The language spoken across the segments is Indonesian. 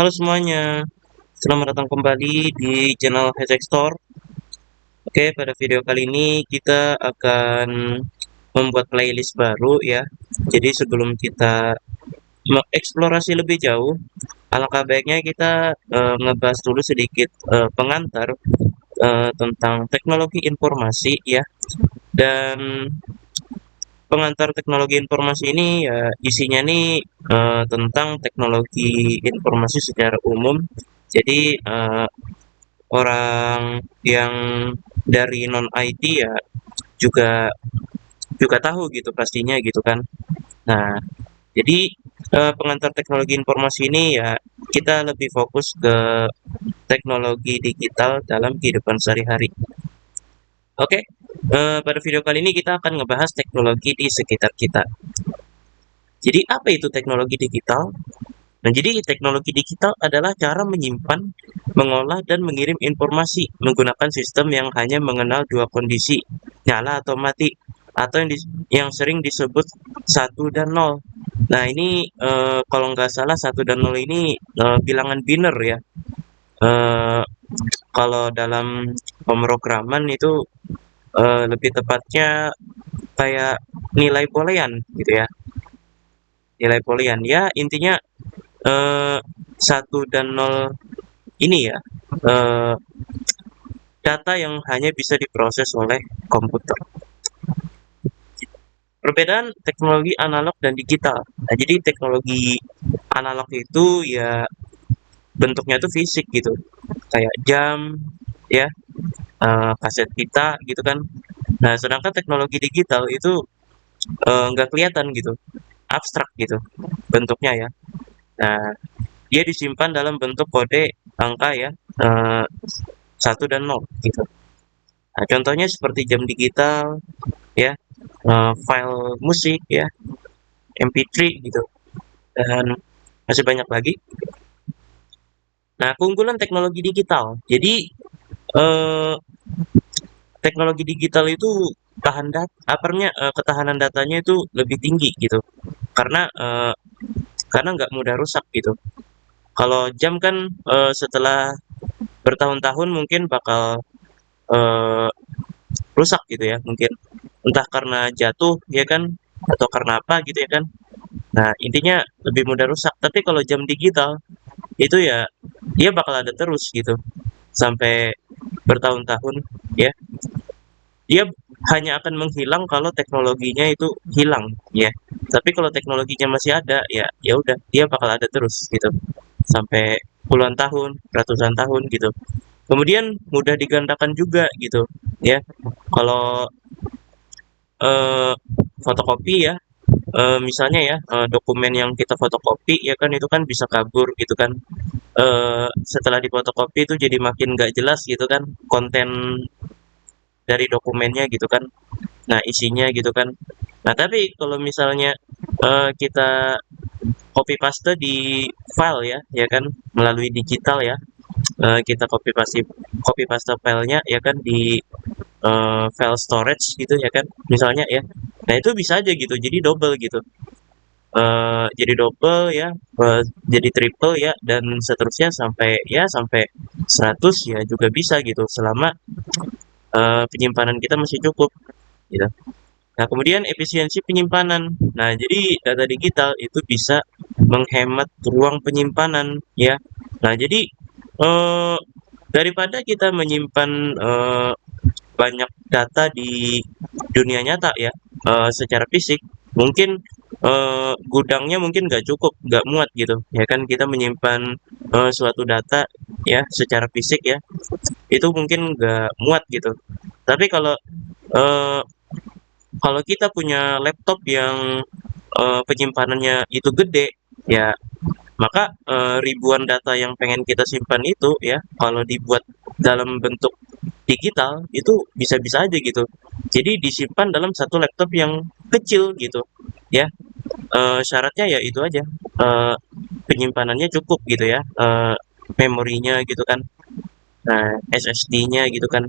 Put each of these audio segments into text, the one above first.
Halo semuanya, selamat datang kembali di channel Hashtag Store. Oke, pada video kali ini kita akan membuat playlist baru ya. Jadi sebelum kita mengeksplorasi lebih jauh, alangkah baiknya kita ngebahas dulu sedikit pengantar tentang teknologi informasi ya. Dan pengantar teknologi informasi ini ya isinya nih tentang teknologi informasi secara umum. Jadi orang yang dari non IT ya juga juga tahu gitu pastinya gitu kan. Nah, jadi pengantar teknologi informasi ini ya kita lebih fokus ke teknologi digital dalam kehidupan sehari-hari. Oke, pada video kali ini kita akan ngebahas teknologi di sekitar kita. Jadi apa itu teknologi digital? Nah, jadi teknologi digital adalah cara menyimpan, mengolah, dan mengirim informasi menggunakan sistem yang hanya mengenal dua kondisi, nyala atau mati, atau yang sering disebut satu dan nol. Nah, ini kalau nggak salah satu dan nol ini bilangan biner ya. Eh, Kalau dalam pemrograman itu lebih tepatnya kayak nilai boolean gitu ya. Nilai boolean ya intinya eh, satu dan nol ini ya eh, data yang hanya bisa diproses oleh komputer. Perbedaan teknologi analog dan digital. Nah, jadi teknologi analog itu ya bentuknya itu fisik gitu, kayak jam, ya, kaset pita gitu kan. Nah, sedangkan teknologi digital itu nggak kelihatan gitu, abstrak gitu bentuknya ya. Nah, dia disimpan dalam bentuk kode angka ya, eh, 1 dan nol gitu. Nah, contohnya seperti jam digital ya, file musik ya, MP3 gitu, dan masih banyak lagi. Nah, keunggulan teknologi digital. Jadi, eh, teknologi digital itu ketahanan datanya itu lebih tinggi gitu. Karena nggak mudah rusak gitu. Kalau jam kan setelah bertahun-tahun mungkin bakal eh, rusak gitu ya, mungkin entah karena jatuh ya kan, atau karena apa gitu ya kan. Nah, intinya lebih mudah rusak. Tapi kalau jam digital itu ya dia bakal ada terus gitu sampai bertahun-tahun ya. Dia hanya akan menghilang kalau teknologinya itu hilang ya. Tapi kalau teknologinya masih ada ya ya udah dia bakal ada terus gitu sampai puluhan tahun, ratusan tahun gitu. Kemudian mudah digandakan juga gitu ya. Kalau eh, fotokopi ya, misalnya ya, dokumen yang kita fotokopi ya kan itu kan bisa kabur gitu kan. Setelah difotokopi itu jadi makin nggak jelas gitu kan konten dari dokumennya gitu kan. Nah, isinya gitu kan. Nah, tapi kalau misalnya kita copy paste di file ya, ya kan melalui digital ya. Kita copy paste filenya ya kan di file storage gitu ya kan misalnya ya. Nah, itu bisa aja gitu. Jadi double gitu. Jadi double ya, jadi triple ya, dan seterusnya sampai 100 ya juga bisa gitu, selama penyimpanan kita masih cukup gitu. Nah, kemudian efisiensi penyimpanan. Nah, jadi data digital itu bisa menghemat ruang penyimpanan ya. Nah, jadi eh, daripada kita menyimpan banyak data di dunia nyata ya, secara fisik, mungkin gudangnya mungkin nggak cukup, nggak muat gitu ya kan, kita menyimpan suatu data ya secara fisik ya, itu mungkin nggak muat gitu. Tapi eh, kalau kita punya laptop yang penyimpanannya itu gede ya, maka ribuan data yang pengen kita simpan itu ya, kalau dibuat dalam bentuk digital itu bisa-bisa aja gitu. Jadi disimpan dalam satu laptop yang kecil gitu ya. Syaratnya ya itu aja, eh, penyimpanannya cukup gitu ya, memorinya gitu kan, nah SSD-nya gitu kan.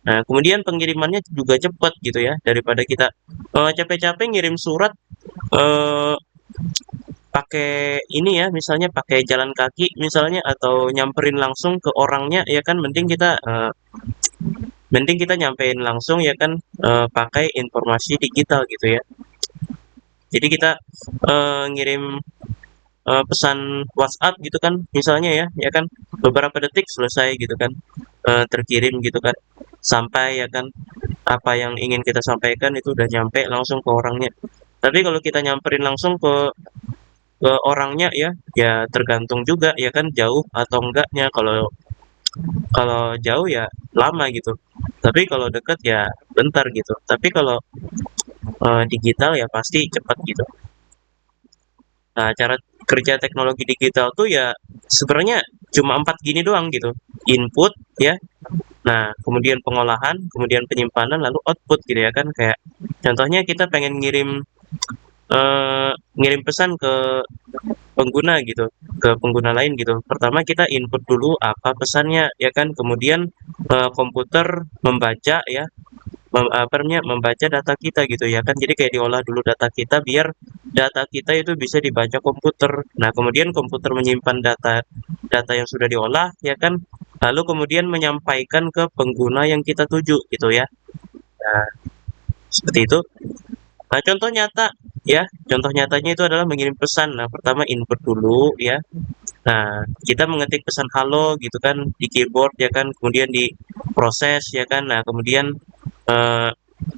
Nah, kemudian pengirimannya juga cepat gitu ya, daripada kita capek-capek ngirim surat, eh, pakai ini ya, misalnya pakai jalan kaki misalnya atau nyamperin langsung ke orangnya ya kan mending kita nyampein langsung ya kan pakai informasi digital gitu ya. Jadi kita ngirim pesan WhatsApp gitu kan misalnya ya kan beberapa detik selesai gitu kan terkirim gitu kan sampai ya kan apa yang ingin kita sampaikan itu udah nyampe langsung ke orangnya. Tapi kalau kita nyamperin langsung ke orangnya ya tergantung juga ya kan jauh atau enggaknya. Kalau kalau jauh ya lama gitu. Tapi kalau deket ya bentar gitu. Tapi kalau digital ya pasti cepat gitu. Nah, cara kerja teknologi digital tuh ya sebenarnya cuma empat gini doang gitu. Input ya, nah kemudian pengolahan, kemudian penyimpanan, lalu output gitu ya kan. Kayak contohnya kita pengen ngirim pesan ke pengguna gitu, ke pengguna lain gitu. Pertama kita input dulu apa pesannya ya kan. Kemudian komputer membaca ya, apa namanya membaca data kita gitu ya kan. Jadi kayak diolah dulu data kita biar data kita itu bisa dibaca komputer. Nah kemudian komputer menyimpan data yang sudah diolah ya kan, lalu kemudian menyampaikan ke pengguna yang kita tuju gitu ya. Nah seperti itu. Nah contoh nyata ya, contoh nyatanya itu adalah mengirim pesan. Nah pertama input dulu ya. Nah kita mengetik pesan halo gitu kan di keyboard ya kan, kemudian diproses ya kan. Nah kemudian eh,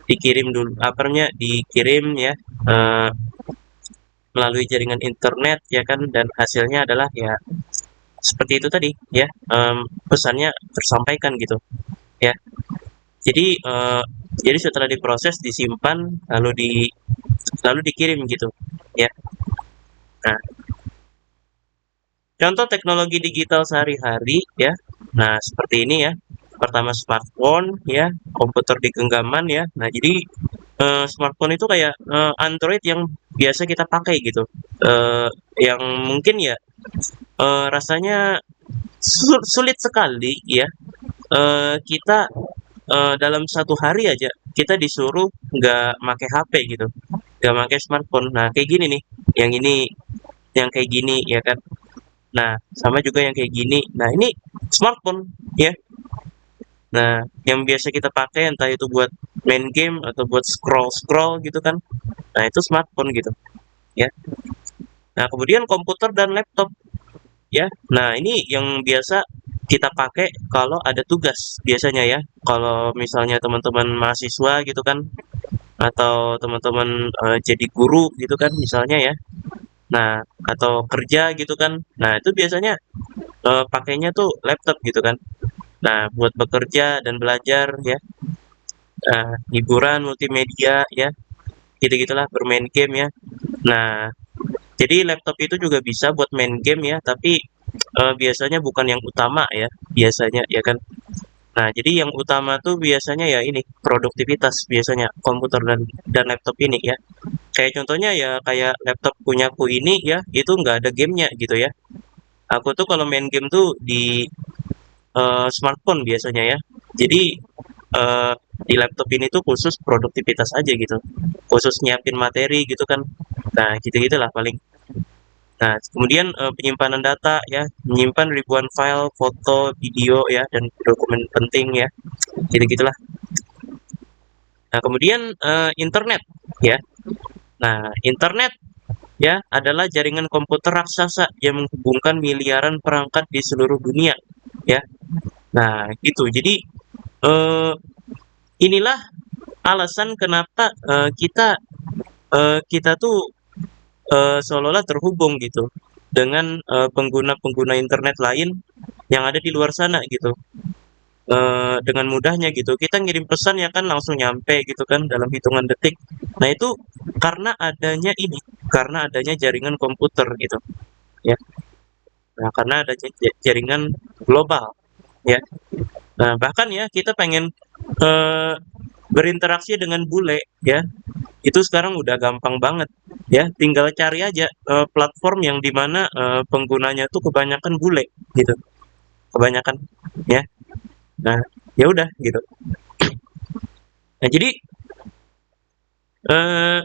dikirim dulu apa namanya dikirim ya eh, melalui jaringan internet ya kan, dan hasilnya adalah ya seperti itu tadi ya, pesannya tersampaikan gitu ya. Jadi jadi setelah diproses disimpan lalu dikirim gitu ya. Nah contoh teknologi digital sehari-hari ya, nah seperti ini ya. Pertama smartphone ya, komputer di genggaman ya. Nah jadi smartphone itu kayak Android yang biasa kita pakai gitu. Eh, yang mungkin ya rasanya sulit sekali ya. Kita dalam satu hari aja kita disuruh nggak pakai HP gitu, nggak pakai smartphone. Nah kayak gini nih, yang ini, yang kayak gini ya kan. Nah sama juga yang kayak gini. Nah ini smartphone ya. Nah yang biasa kita pakai entah itu buat main game atau buat scroll scroll gitu kan. Nah itu smartphone gitu ya. Nah kemudian komputer dan laptop ya. Nah ini yang biasa kita pakai kalau ada tugas biasanya ya. Kalau misalnya teman-teman mahasiswa gitu kan, atau teman-teman jadi guru gitu kan misalnya ya. Nah atau kerja gitu kan. Nah itu biasanya pakainya tuh laptop gitu kan. Nah buat bekerja dan belajar ya. Hiburan multimedia ya. Gitu-gitulah bermain game ya. Nah jadi laptop itu juga bisa buat main game ya, tapi biasanya bukan yang utama ya, biasanya ya kan. Nah, jadi yang utama tuh biasanya ya ini produktivitas biasanya komputer dan laptop ini ya. Kayak contohnya ya kayak laptop punyaku ini ya, itu nggak ada gamenya gitu ya. Aku tuh kalau main game tuh di smartphone biasanya ya. Jadi eh, di laptop ini tuh khusus produktivitas aja gitu, khusus nyiapin materi gitu kan. Nah, gitu-gitulah paling. Nah, kemudian penyimpanan data ya, menyimpan ribuan file, foto, video ya, dan dokumen penting ya, gitu-gitulah. Nah, kemudian internet ya. Nah, internet ya adalah jaringan komputer raksasa yang menghubungkan miliaran perangkat di seluruh dunia ya. Nah, gitu. Jadi eh, inilah alasan kenapa kita tuh seolah-olah terhubung gitu dengan pengguna-pengguna internet lain yang ada di luar sana gitu. Dengan mudahnya gitu. Kita ngirim pesan ya kan langsung nyampe gitu kan dalam hitungan detik. Nah, itu karena adanya ini, karena adanya jaringan komputer gitu ya. Nah, karena ada jaringan global ya. Nah, bahkan ya kita pengen eh, berinteraksi dengan bule ya. Itu sekarang udah gampang banget ya. Tinggal cari aja platform yang dimana penggunanya tuh kebanyakan bule gitu. Kebanyakan ya. Nah, ya udah gitu. Nah, jadi eee,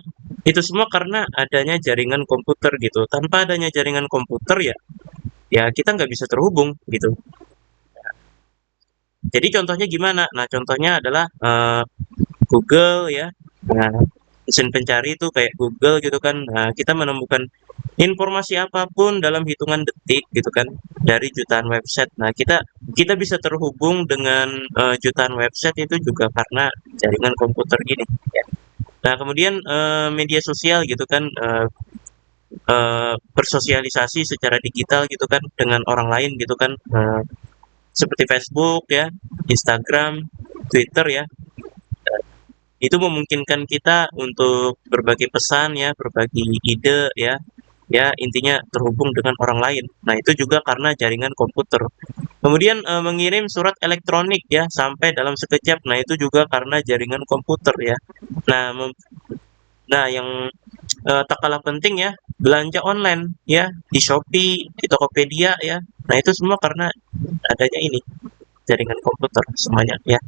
itu semua karena adanya jaringan komputer gitu. Tanpa adanya jaringan komputer ya ya kita nggak bisa terhubung gitu. Jadi contohnya gimana? Nah, contohnya adalah Google ya. Nah, mesin pencari itu kayak Google gitu kan. Nah, kita menemukan informasi apapun dalam hitungan detik gitu kan dari jutaan website. Nah, kita kita bisa terhubung dengan jutaan website itu juga karena jaringan komputer gini. Ya. Nah, kemudian media sosial gitu kan bersosialisasi secara digital gitu kan dengan orang lain gitu kan. Seperti Facebook ya, Instagram, Twitter ya. Itu memungkinkan kita untuk berbagi pesan ya, berbagi ide ya, ya intinya terhubung dengan orang lain. Nah, itu juga karena jaringan komputer. Kemudian mengirim surat elektronik ya sampai dalam sekejap. Nah, itu juga karena jaringan komputer ya. Nah, yang tak kalah penting ya, belanja online ya di Shopee, di Tokopedia ya. Nah, itu semua karena adanya ini jaringan komputer semuanya ya.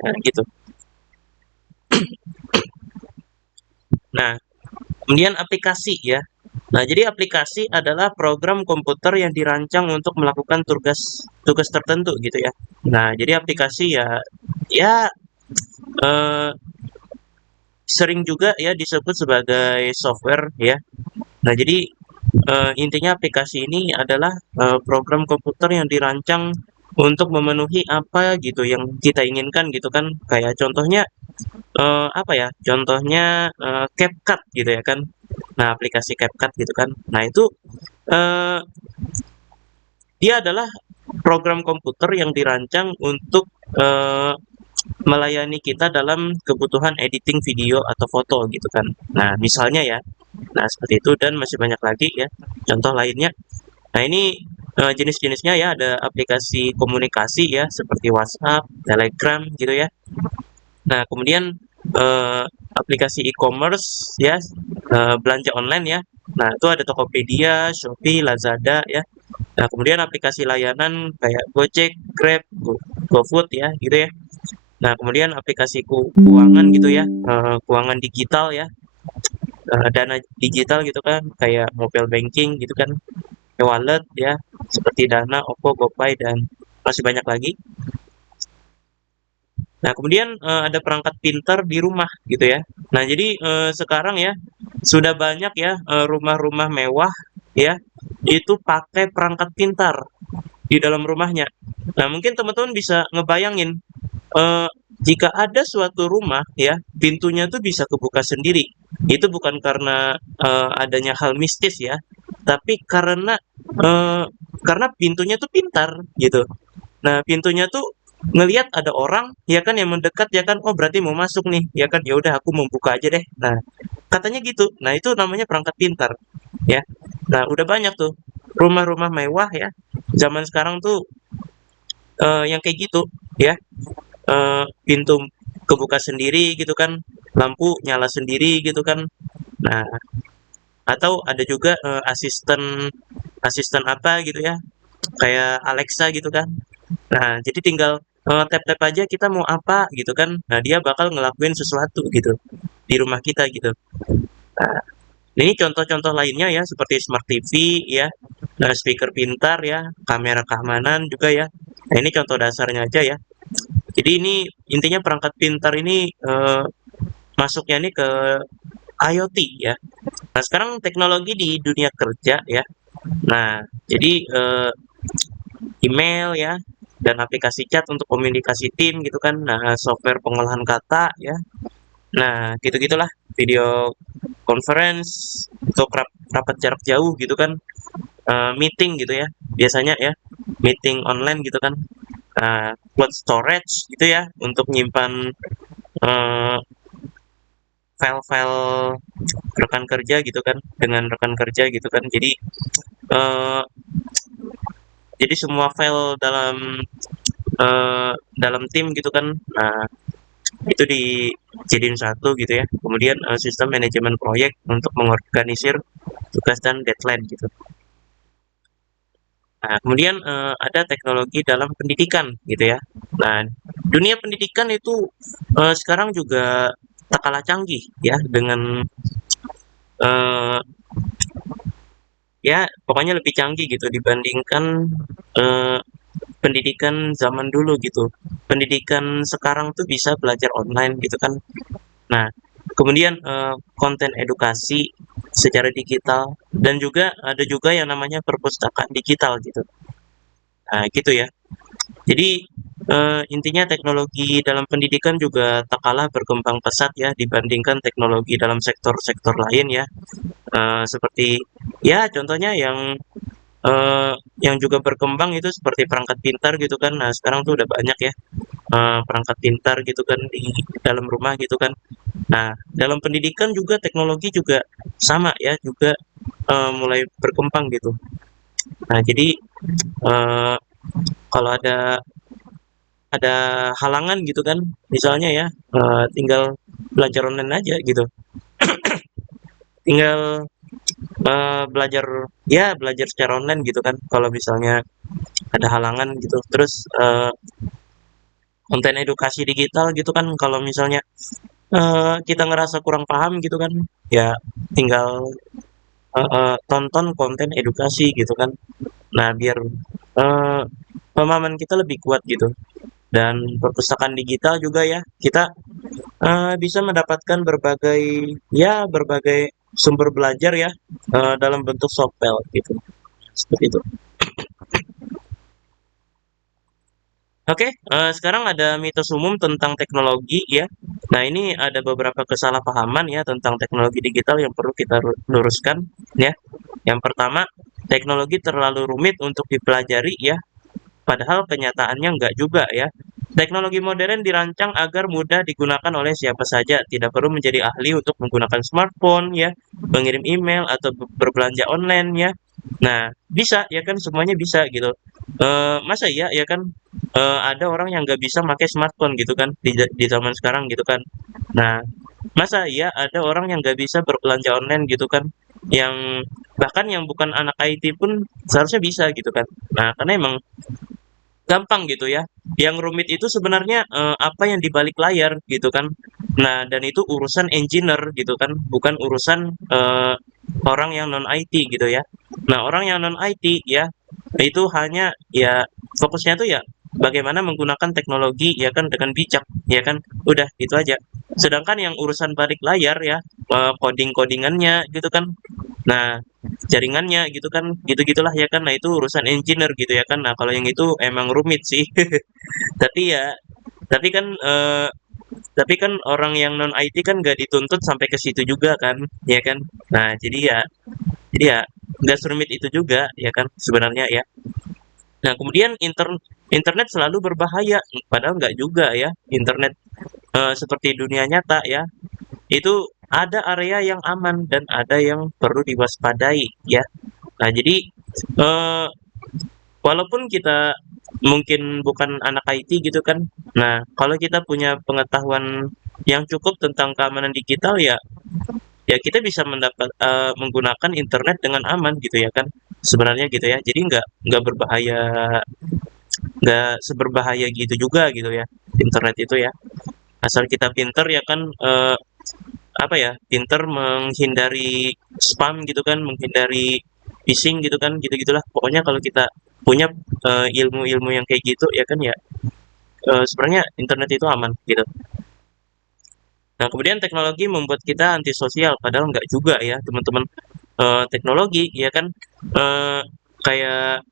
Nah, gitu. Nah, kemudian aplikasi ya. Nah, jadi aplikasi adalah program komputer yang dirancang untuk melakukan tugas tugas tertentu gitu ya. Nah, jadi aplikasi ya ya eh, sering juga ya disebut sebagai software ya. Nah, jadi intinya aplikasi ini adalah program komputer yang dirancang untuk memenuhi apa gitu yang kita inginkan gitu kan. Kayak contohnya apa ya? Contohnya CapCut gitu ya kan. Nah, aplikasi CapCut gitu kan. Nah, itu eh, dia adalah program komputer yang dirancang untuk eh, melayani kita dalam kebutuhan editing video atau foto gitu kan. Nah, misalnya ya. Nah, seperti itu dan masih banyak lagi ya contoh lainnya. Nah, ini jenis-jenisnya ya ada aplikasi komunikasi ya seperti WhatsApp, Telegram gitu ya. Nah, kemudian eh, aplikasi e-commerce ya, belanja online ya. Nah, itu ada Tokopedia, Shopee, Lazada ya. Nah, kemudian aplikasi layanan kayak Gojek, Grab, GoFood ya, gitu ya. Nah, kemudian aplikasi keuangan gitu ya, keuangan digital ya, dana digital gitu kan, kayak mobile banking gitu kan, e-wallet ya, seperti Dana, Oppo, GoPay, dan masih banyak lagi. Nah, kemudian ada perangkat pintar di rumah gitu ya. Nah, jadi sekarang ya sudah banyak ya rumah-rumah mewah ya itu pakai perangkat pintar di dalam rumahnya. Nah, mungkin teman-teman bisa ngebayangin eh, jika ada suatu rumah ya pintunya tuh bisa kebuka sendiri. Itu bukan karena adanya hal mistis ya, tapi eh, karena pintunya tuh pintar gitu. Nah, pintunya tuh ngelihat ada orang ya kan yang mendekat ya kan, oh berarti mau masuk nih ya kan, ya udah aku mau buka aja deh. Nah, katanya gitu. Nah, itu namanya perangkat pintar ya. Nah, udah banyak tuh rumah-rumah mewah ya. Zaman sekarang tuh yang kayak gitu ya. Pintu kebuka sendiri gitu kan, lampu nyala sendiri gitu kan. Nah, atau ada juga asisten asisten apa gitu ya, kayak Alexa gitu kan. Nah, jadi tinggal tap-tap aja kita mau apa gitu kan. Nah, dia bakal ngelakuin sesuatu gitu di rumah kita gitu. Nah, ini contoh-contoh lainnya ya seperti smart TV ya, nah, speaker pintar ya, kamera keamanan juga ya. Nah, ini contoh dasarnya aja ya. Jadi ini intinya perangkat pintar ini masuknya ini ke IoT ya. Nah, sekarang teknologi di dunia kerja ya. Nah, jadi email ya dan aplikasi chat untuk komunikasi tim gitu kan. Nah, software pengolahan kata ya. Nah, gitu-gitulah video conference untuk rapat jarak jauh gitu kan. Meeting gitu ya. Biasanya ya, meeting online gitu kan. Cloud storage gitu ya untuk nyimpan eh, file-file rekan kerja gitu kan dengan rekan kerja gitu kan. Eh, jadi semua file dalam tim gitu kan. Nah, itu dijadiin satu gitu ya. Kemudian sistem manajemen proyek untuk mengorganisir tugas dan deadline gitu. Nah, kemudian ada teknologi dalam pendidikan gitu ya. Nah, dunia pendidikan itu sekarang juga tak kalah canggih ya dengan eh, ya pokoknya lebih canggih gitu dibandingkan eh, pendidikan zaman dulu gitu. Pendidikan sekarang tuh bisa belajar online gitu kan. Nah, kemudian konten edukasi secara digital dan juga ada juga yang namanya perpustakaan digital gitu. Nah, gitu ya. Jadi intinya teknologi dalam pendidikan juga tak kalah berkembang pesat ya dibandingkan teknologi dalam sektor-sektor lain ya. Seperti ya contohnya yang juga berkembang itu seperti perangkat pintar gitu kan. Nah, sekarang tuh udah banyak ya perangkat pintar gitu kan di dalam rumah gitu kan. Nah, dalam pendidikan juga teknologi juga sama ya, juga mulai berkembang gitu. Nah, jadi eh, kalau ada halangan gitu kan, misalnya ya tinggal belajar online aja gitu. Tinggal belajar secara online gitu kan. Kalau misalnya ada halangan gitu. Terus konten edukasi digital gitu kan kalau misalnya kita ngerasa kurang paham gitu kan ya tinggal tonton konten edukasi gitu kan. Nah, biar eh, pemahaman kita lebih kuat gitu. Dan perpustakaan digital juga ya, kita bisa mendapatkan berbagai sumber belajar ya dalam bentuk software gitu. Seperti itu. Oke, sekarang ada mitos umum tentang teknologi ya. Nah, ini ada beberapa kesalahpahaman ya tentang teknologi digital yang perlu kita luruskan ya. Yang pertama, teknologi terlalu rumit untuk dipelajari ya, padahal kenyataannya enggak juga ya. Teknologi modern dirancang agar mudah digunakan oleh siapa saja, tidak perlu menjadi ahli untuk menggunakan smartphone ya, mengirim email atau berbelanja online ya. Nah, bisa ya kan semuanya bisa gitu. Masa iya ya kan ada orang yang nggak bisa pakai smartphone gitu kan di zaman sekarang gitu kan. Nah, masa iya ada orang yang nggak bisa berbelanja online gitu kan, yang bahkan yang bukan anak IT pun seharusnya bisa gitu kan. Nah, karena emang gampang gitu ya. Yang rumit itu sebenarnya apa yang di balik layar gitu kan. Nah, dan itu urusan engineer gitu kan, bukan urusan orang yang non IT gitu ya. Nah, orang yang non IT ya itu hanya ya fokusnya tuh ya bagaimana menggunakan teknologi ya kan dengan bijak ya kan. Udah itu aja. Sedangkan yang urusan balik layar ya coding-codingannya gitu kan. Nah, jaringannya gitu kan, gitu-gitulah ya kan. Nah, itu urusan engineer gitu ya kan. Nah, kalau yang itu emang rumit sih. Tapi ya, tapi kan tapi kan orang yang non IT kan nggak dituntut sampai ke situ juga kan, ya kan. Nah, jadi ya nggak serumit itu juga ya kan sebenarnya ya. Nah, kemudian internet selalu berbahaya, padahal nggak juga ya. Internet seperti dunia nyata ya, itu ada area yang aman dan ada yang perlu diwaspadai ya. Nah, jadi eh, walaupun kita mungkin bukan anak IT gitu kan, nah kalau kita punya pengetahuan yang cukup tentang keamanan digital ya, ya kita bisa menggunakan internet dengan aman gitu ya kan, sebenarnya gitu ya. Jadi nggak berbahaya, nggak seberbahaya gitu juga gitu ya, internet itu ya. Asal kita pinter ya kan, apa ya, pinter menghindari spam gitu kan, menghindari phishing gitu kan, gitu-gitulah. Pokoknya kalau kita punya ilmu-ilmu yang kayak gitu ya kan ya, sebenarnya internet itu aman gitu. Nah, kemudian teknologi membuat kita antisosial, padahal nggak juga ya, teman-teman. Teknologi ya kan eh, kayak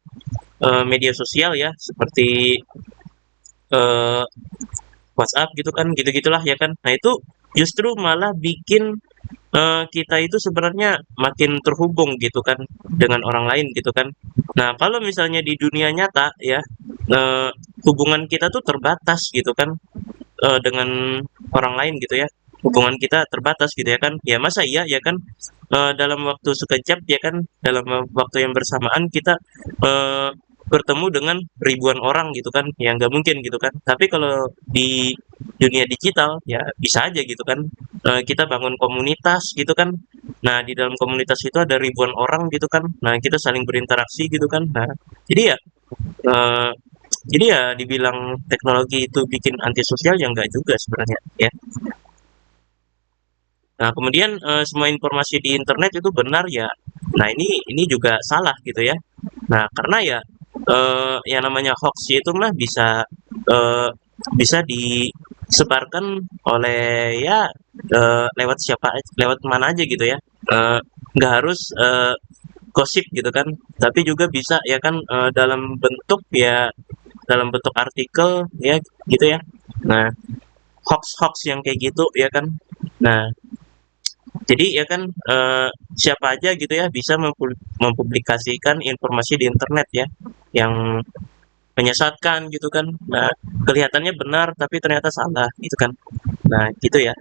media sosial ya, seperti eh, WhatsApp gitu kan, gitu-gitulah ya kan. Nah, itu justru malah bikin kita itu sebenarnya makin terhubung gitu kan dengan orang lain gitu kan. Nah, kalau misalnya di dunia nyata ya, eh, hubungan kita tuh terbatas gitu kan dengan orang lain gitu ya. Hubungan kita terbatas gitu ya kan. Ya masa iya ya kan dalam waktu sekejap ya kan, dalam waktu yang bersamaan kita eh, bertemu dengan ribuan orang gitu kan. Ya nggak mungkin gitu kan. Tapi kalau di dunia digital ya bisa aja gitu kan. Kita bangun komunitas gitu kan. Nah, di dalam komunitas itu ada ribuan orang gitu kan. Nah, kita saling berinteraksi gitu kan. Nah, jadi ya eh, jadi ya dibilang teknologi itu bikin antisosial ya enggak juga sebenarnya ya. Nah, kemudian semua informasi di internet itu benar ya. Nah, ini juga salah gitu ya. Nah, karena ya yang namanya hoax itu mah eh, bisa disebarkan oleh ya lewat siapa lewat mana aja gitu ya. Eh, nggak harus gosip gitu kan, tapi juga bisa ya kan dalam bentuk artikel ya gitu ya. Nah, hoax-hoax yang kayak gitu ya kan. Nah, jadi ya kan siapa aja gitu ya bisa mempublikasikan informasi di internet ya yang menyesatkan gitu kan. Nah, kelihatannya benar tapi ternyata salah gitu kan. Nah, gitu ya.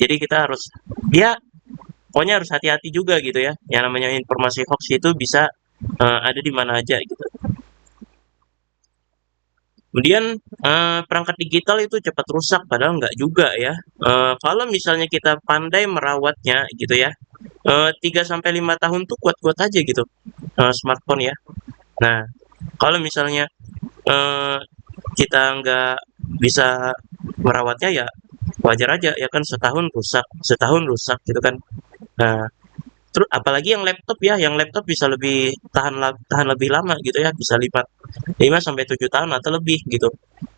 Jadi kita harus ya pokoknya harus hati-hati juga gitu ya. Yang namanya informasi hoax itu bisa ada di mana aja gitu. Kemudian perangkat digital itu cepat rusak padahal nggak juga ya. Kalau misalnya kita pandai merawatnya gitu ya, 3 sampai 5 tahun tuh kuat-kuat aja gitu, smartphone ya. Nah, kalau misalnya, eee, kita nggak bisa merawatnya ya wajar aja ya kan setahun rusak gitu kan. Nah, terus apalagi yang laptop bisa lebih tahan lebih lama gitu ya, bisa 5 sampai 7 tahun atau lebih gitu.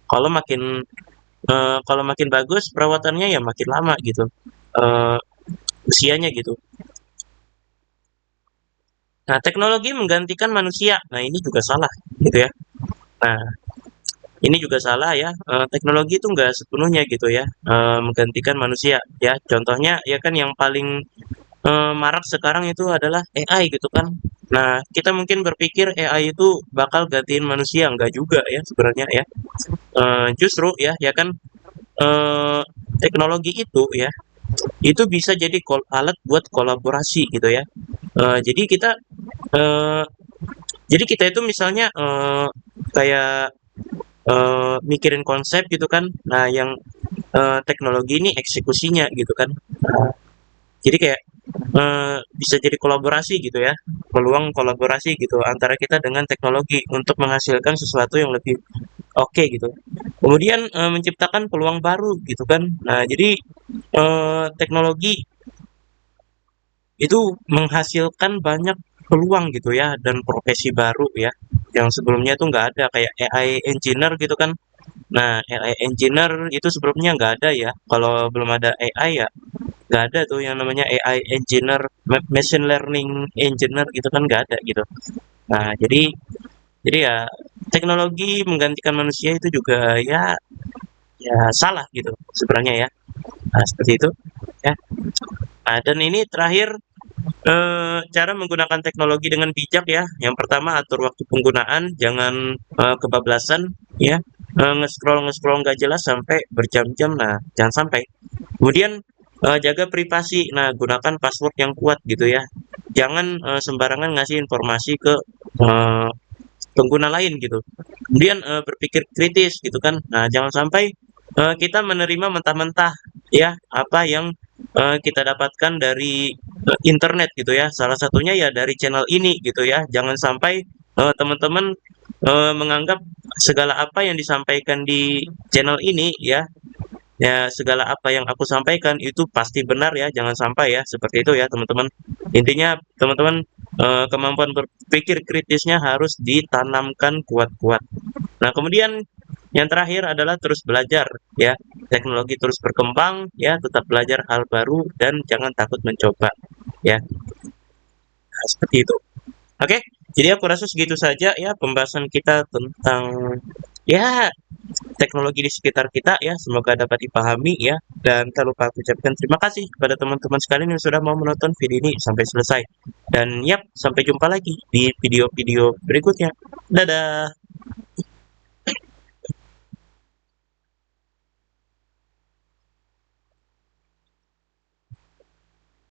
Kalau makin bagus perawatannya ya makin lama gitu, eee, usianya gitu. Nah, teknologi menggantikan manusia. Nah, ini juga salah gitu ya. Nah, ini juga salah ya, teknologi itu nggak sepenuhnya gitu ya, menggantikan manusia ya. Contohnya ya kan yang paling, marak sekarang itu adalah AI gitu kan. Nah, kita mungkin berpikir AI itu bakal gantiin manusia, nggak juga ya sebenarnya ya. Justru ya kan, eee, teknologi itu bisa jadi alat buat kolaborasi gitu ya. Eee, jadi kita, eee, jadi kita itu misalnya, kayak mikirin konsep gitu kan. Nah, yang teknologi ini eksekusinya gitu kan. Jadi kayak bisa jadi kolaborasi gitu ya, peluang kolaborasi gitu antara kita dengan teknologi untuk menghasilkan sesuatu yang lebih oke gitu. Kemudian menciptakan peluang baru gitu kan. Nah, jadi teknologi itu menghasilkan banyak peluang gitu ya dan profesi baru ya yang sebelumnya tuh nggak ada kayak AI engineer gitu kan. Nah, AI engineer itu sebelumnya nggak ada ya. Kalau belum ada AI ya nggak ada tuh yang namanya AI engineer, machine learning engineer gitu kan nggak ada gitu. Nah, jadi ya teknologi menggantikan manusia itu juga ya salah gitu sebenarnya ya. Nah, seperti itu ya. Nah, dan ini terakhir cara menggunakan teknologi dengan bijak ya. Yang pertama atur waktu penggunaan, jangan kebablasan ya. Nge-scroll nggak jelas sampai berjam-jam. Nah, jangan sampai. Kemudian jaga privasi. Nah, gunakan password yang kuat gitu ya. Jangan sembarangan ngasih informasi ke eh, pengguna lain gitu. Kemudian berpikir kritis gitu kan. Nah, jangan sampai kita menerima mentah-mentah ya apa yang kita dapatkan dari internet gitu ya. Salah satunya ya dari channel ini gitu ya. Jangan sampai teman-teman menganggap segala apa yang disampaikan di channel ini ya, ya segala apa yang aku sampaikan itu pasti benar ya. Jangan sampai ya seperti itu ya teman-teman. Intinya teman-teman kemampuan berpikir kritisnya harus ditanamkan kuat-kuat. Nah, kemudian yang terakhir adalah terus belajar ya. Teknologi terus berkembang ya, tetap belajar hal baru dan jangan takut mencoba ya. Nah, seperti itu. Oke, jadi aku rasa segitu saja ya pembahasan kita tentang ya teknologi di sekitar kita ya. Semoga dapat dipahami ya. Dan tak lupa aku ucapkan terima kasih kepada teman-teman sekalian yang sudah mau menonton video ini sampai selesai. Dan yap, sampai jumpa lagi di video-video berikutnya. Dadah.